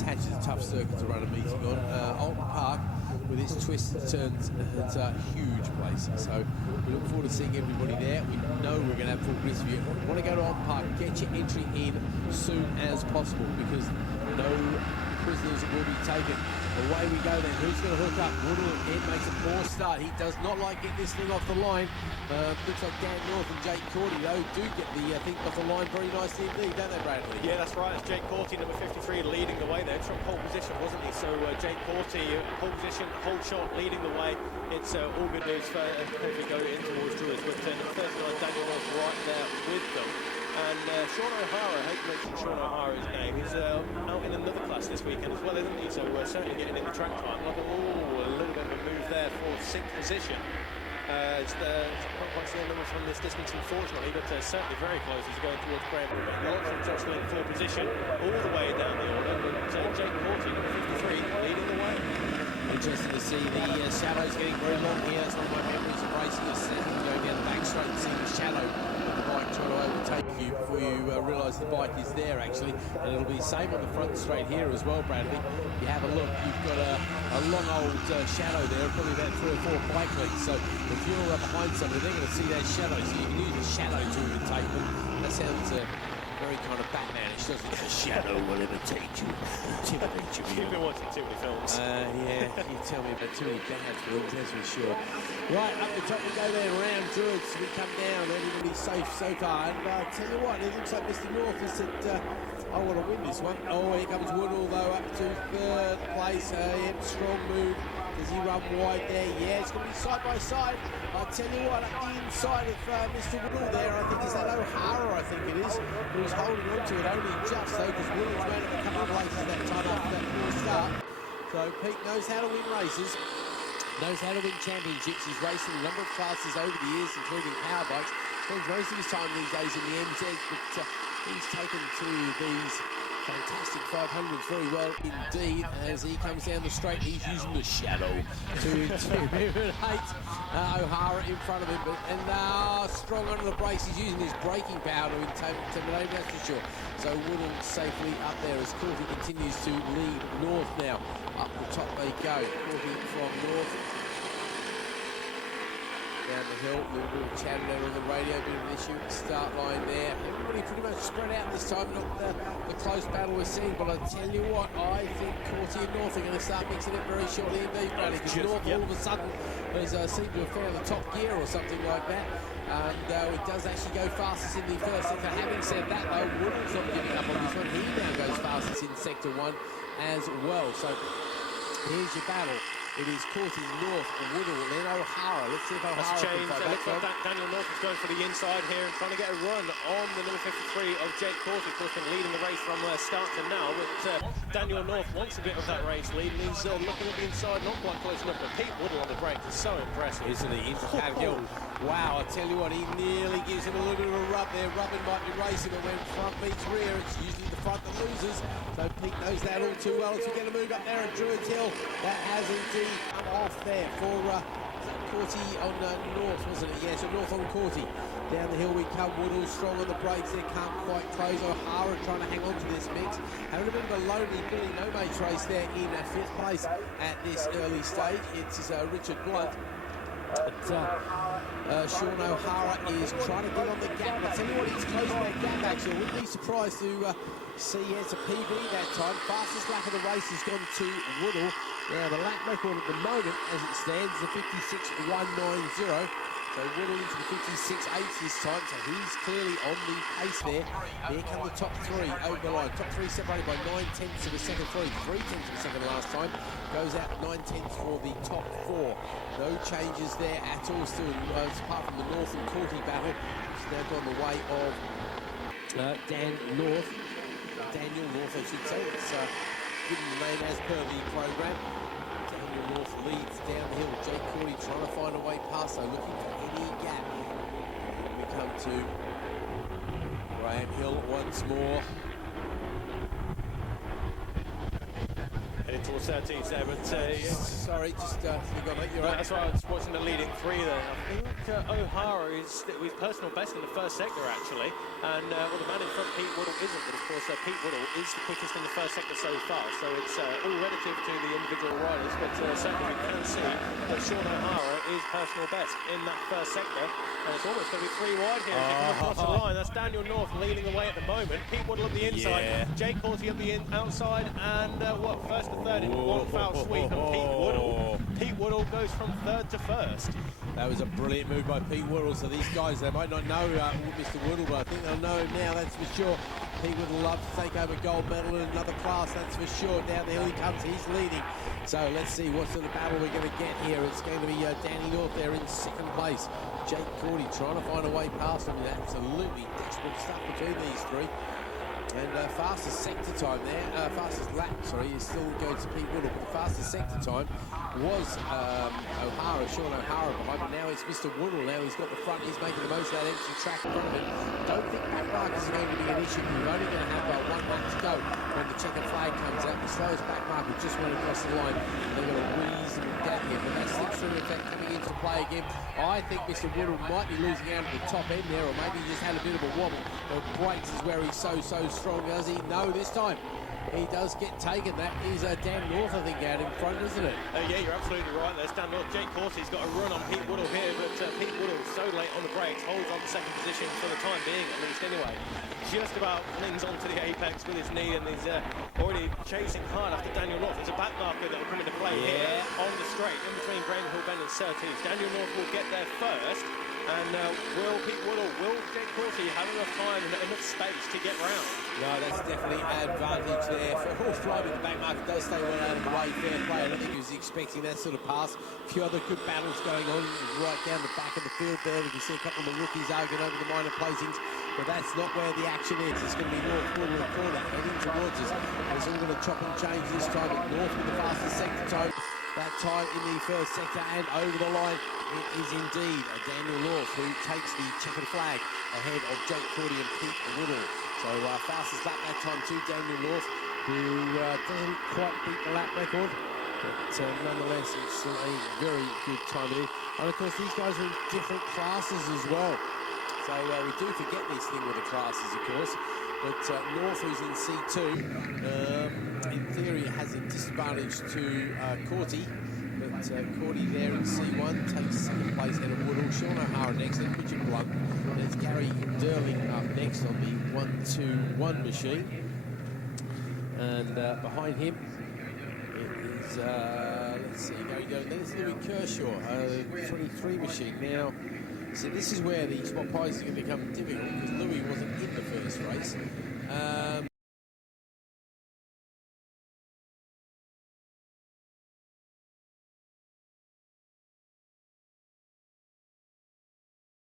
Hatch is a tough circuit to run a meeting on. Alton Park, with its twists and turns, it's a huge place. So we look forward to seeing everybody there. We know we're going to have full bliss of you. If you want to go to Alton Park, get your entry in soon as possible, because no prisoners will be taken. Away we go then. Who's going to hook up? Woodall makes a poor start. He does not like getting this thing off the line. Looks like Dan North and Jake Cordy, though, do get the thing off the line very nicely indeed, don't they, Bradley? Yeah, that's right. It's Jake Cordy, number 53, leading the way there. It's from pole position, wasn't he? So Jake Cordy, pole position, hold shot, leading the way. It's all good news for as we go in towards Druids. But number 39, Daniel North, right there with them. And Sean O'Hara, I hope you mentioned Sean O'Hara's name. He's out in another class this weekend as well, isn't he? So certainly getting in the track time. A little bit of a move there for 6th position. It's not quite seeing numbers from this distance, unfortunately, but certainly very close as going towards Graham. Lots of jostling for position all the way down the order. But Jake Corty, number 53, leading the way. Interesting to see the shadows getting very long here. It's one of my memories of racing this second, going down the back straight and seeing the shadow of the bike trying to overtake you before you realise the bike is there, actually. And it'll be the same on the front straight here as well, Bradley. If you have a look, you've got a long old shadow there, probably about 3 or 4 bike lengths. So if you're behind somebody, they're going to see that shadow. So you can use the shadow to take them. That sounds very kind of Batmanish, doesn't it? The shadow will imitate you, intimidate you. You've been watching too many films. Yeah, you tell me about too many bad films, that's for sure. Right, up the top we go there, around Druids. We come down, everybody's safe so far. And I tell you what, it looks like Mr. North has said, I want to win this one. Oh, here comes Woodall, though, up to 3rd place. Strong move. Does he run wide there? Yeah, it's going to be side by side. I'll tell you what, up the inside of Mr. Woodall there, I think is that O'Hara, I think it is, who's holding on to it only just though, because Woodall's going up a couple of places that time after that poor start. So Pete knows how to win races, knows how to win championships. He's racing a number of classes over the years, including power bikes. Spends most of his time these days in the MZs, but he's taken to these fantastic 500s very well indeed. As he comes down the straight, he's using the shadow to intimidate O'Hara in front of him, and strong under the brakes. He's using his braking power to intimidate him, that's for sure. So Woodall safely up there as Corty continues to lead North now. Up the top they go. Corty from North. Down the hill, a little bit of chatter there on the radio, bit of an issue at the start line there. Everybody pretty much spread out this time, not the close battle we're seeing, but I tell you what, I think Corty and North are going to start mixing it very shortly indeed, Bradley, because North all of a sudden has seemed to have found the top gear or something like that, and it does actually go fastest in the first sector. Having said that, though, Woodall's not giving up on this one. He now goes fastest in sector 1 as well. So here's your battle. It is Corty, North, Woodall, then O'Hara. Let's see if O'Hara can fight it looks back. like Daniel North is going for the inside here and trying to get a run on the number 53 of Jake Corty. Of course, been leading the race from start to now, but Daniel North wants a bit of that race lead, and he's looking at the inside, not quite close enough, but Pete Woodall on the brakes is so impressive. Isn't he? Into that hill. Wow, I tell you what, he nearly gives him a little bit of a rub there. Rubbing might be racing, but when front meets rear, it's usually the front that loses. So Pete knows that all too well. As we get a move up there at Druids Hill, that has indeed come off there for Corty on North, wasn't it? Yeah, so North on Corty. Down the hill we come. Woodall strong on the brakes there, can't quite close. O'Hara trying to hang on to this mix. Having a bit of a lonely Billy No Mates race there in 5th place at this early stage. It's Richard Blunt. But Sean O'Hara is trying to get on the gap. I tell you what, he's closing that gap actually. I wouldn't be surprised to see it's a PB that time. Fastest lap of the race has gone to Woodall. Now the lap record at the moment as it stands is a 56.190. So Woodall into the 56.8 this time, so he's clearly on the pace there. Here come the top 3 over the line. Top 3 separated by 9/10 of a second, 3/10 of a second last time. Goes out 9/10 for the top 4. No changes there at all still, apart from the North and Corty battle, which has now gone the way of Daniel North, I should say. It's given the name as per the programme. Daniel North leads down the hill. Jake Corty trying to find a way past, so looking for any gap. We come to Graham Hill once more. And in towards 13th there, but sorry, just forgot that. You're right. that's why I was watching the leading three there. I think O'Hara is with personal best in the first sector actually, and well, the man in front, Pete Woodall, isn't, but of course Pete Woodall is the quickest in the first sector so far, so it's all relative to the individual riders, but certainly we can see that Sean O'Hara is personal best in that first sector, and it's almost going to be three wide here as you come across the line. That's Daniel North leading the way at the moment, Pete Woodall on the inside, Jake Corty on the outside, and first to third in one foul sweep, and Pete Woodall goes from third to first. That was a brilliant move by Pete Woodall. So these guys, they might not know Mr. Woodall, but I think they'll know him now, that's for sure. Pete Woodall loves to take over gold medal in another class, that's for sure. Down the hill he comes, he's leading. So let's see what sort of battle we're going to get here. It's going to be Danny North there in second place. Jake Cordy trying to find a way past him. Absolutely desperate stuff between these three. And fastest sector time there, fastest lap, sorry, is still going to Pete Woodall, but the fastest sector time was O'Hara, Sean O'Hara behind, but now it's Mr. Woodall. Now he's got the front, he's making the most of that empty track in front of him. Don't think back markers are going to be an issue. You're only going to have one lap to go when the checkered flag comes out. The slowest back marker just went across the line. They've got a reasonable gap here, but that slipstream effect coming into play again. I think Mr. Woodall might be losing out at the top end there, or maybe he just had a bit of a wobble. The brakes is where he's so strong. Does he? No, this time he does get taken. That is Dan North, I think, out in front, isn't it? Yeah, you're absolutely right. There's Dan North. Jake Corty's got a run on Pete Woodall here, but Pete Woodall so late on the brakes, holds on to second position for the time being, at least anyway. Just about clings onto the apex with his knee, and he's already chasing hard after Daniel North. There's a back marker that will come into play here on the straight in between Graham Hill Bend and Surtees. Daniel North will get there first. And will Pete Woodall, will Jake Corty have enough time and enough space to get round? No, that's definitely an advantage there. For horse driving, the back marker does stay well out of the way. Fair play. I don't think he was expecting that sort of pass. A few other good battles going on right down the back of the field there. We can see a couple of the rookies arguing over the minor placings, but that's not where the action is. It's going to be North Woodall and corner heading towards us. It's all going to chop and change this time. North with the fastest sector time. That time in the first sector and over the line, it is indeed Daniel North who takes the checkered flag ahead of Jake Cordy and Pete Woodall. So fastest lap that time to Daniel North, who doesn't quite beat the lap record, but nonetheless it's still a very good time in. And of course these guys are in different classes as well. So we do forget this thing with the classes, of course. But North, who's in C2, in theory has a disadvantage to Corty. But Corty there in C1 takes second place ahead of Woodall. Sean O'Hara next, then Richard Blunt. There's Gary Derling up next on the 1-2-1 machine. And behind him it is, let's see, Gary Derling. Then it's Louis Kershaw, 23 machine. Now, so this is where the spot prize is going to become difficult because Louis wasn't in the first race.